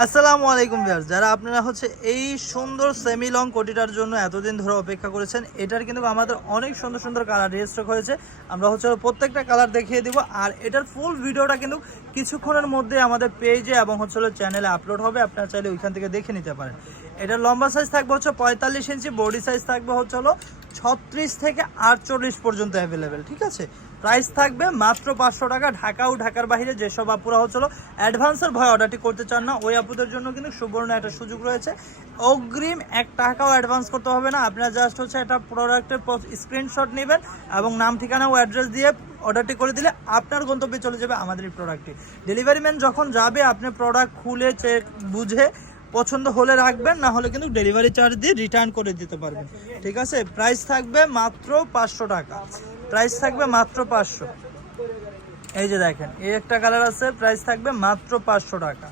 আসসালামু আলাইকুম ভিউয়ার্স, যারা আপনারা হচ্ছে এই সুন্দর সেমি লং কোটিটার জন্য এতদিন ধরে অপেক্ষা করেছেন, এটার কিন্তু আমাদের অনেক সুন্দর সুন্দর কালার রেজিস্ট্রি হয়েছে। আমরা হচ্ছে প্রত্যেকটা কালার দেখিয়ে দিব, আর এটার ফুল ভিডিওটা কিন্তু কিছুক্ষণের মধ্যে আমাদের পেজে এবং হচ্ছে চ্যানেলে আপলোড হবে। আপনারা চাইলে ওইখান থেকে দেখে নিতে পারেন। এটার লম্বা সাইজ থাকবে হচ্ছে 45 ইঞ্চি, বডি সাইজ থাকবে হচ্ছে 36 থেকে 48 পর্যন্ত অ্যাভেলেবেল। ঠিক আছে, প্রাইস থাকবে মাত্র 500 টাকা। ঢাকা ও ঢাকার বাইরে যেসব আপুরা হচ্ছিল অ্যাডভান্সের ভয় অর্ডারটি করতে চান না, ওই আপুদের জন্য কিন্তু সুবর্ণ একটা সুযোগ রয়েছে। অগ্রিম 1 টাকাও অ্যাডভান্স করতে হবে না। আপনারা জাস্ট হচ্ছে একটা প্রোডাক্টের স্ক্রিনশট নেবেন এবং নাম ঠিকানা ও অ্যাড্রেস দিয়ে অর্ডারটি করে দিলে আপনার গন্তব্যে চলে যাবে আমাদের এই প্রোডাক্টটি। ডেলিভারি ম্যান যখন যাবে আপনি প্রোডাক্ট খুলে চেক বুঝে পছন্দ হলে রাখবেন, না হলে কিন্তু ডেলিভারি চার্জ দিয়ে রিটার্ন করে দিতে পারবেন। ঠিক আছে, প্রাইস থাকবে মাত্র 500 টাকা। প্রাইস থাকবে মাত্র 500। এই যে দেখেন, এই একটা কালার আছে, প্রাইস থাকবে মাত্র 500 টাকা।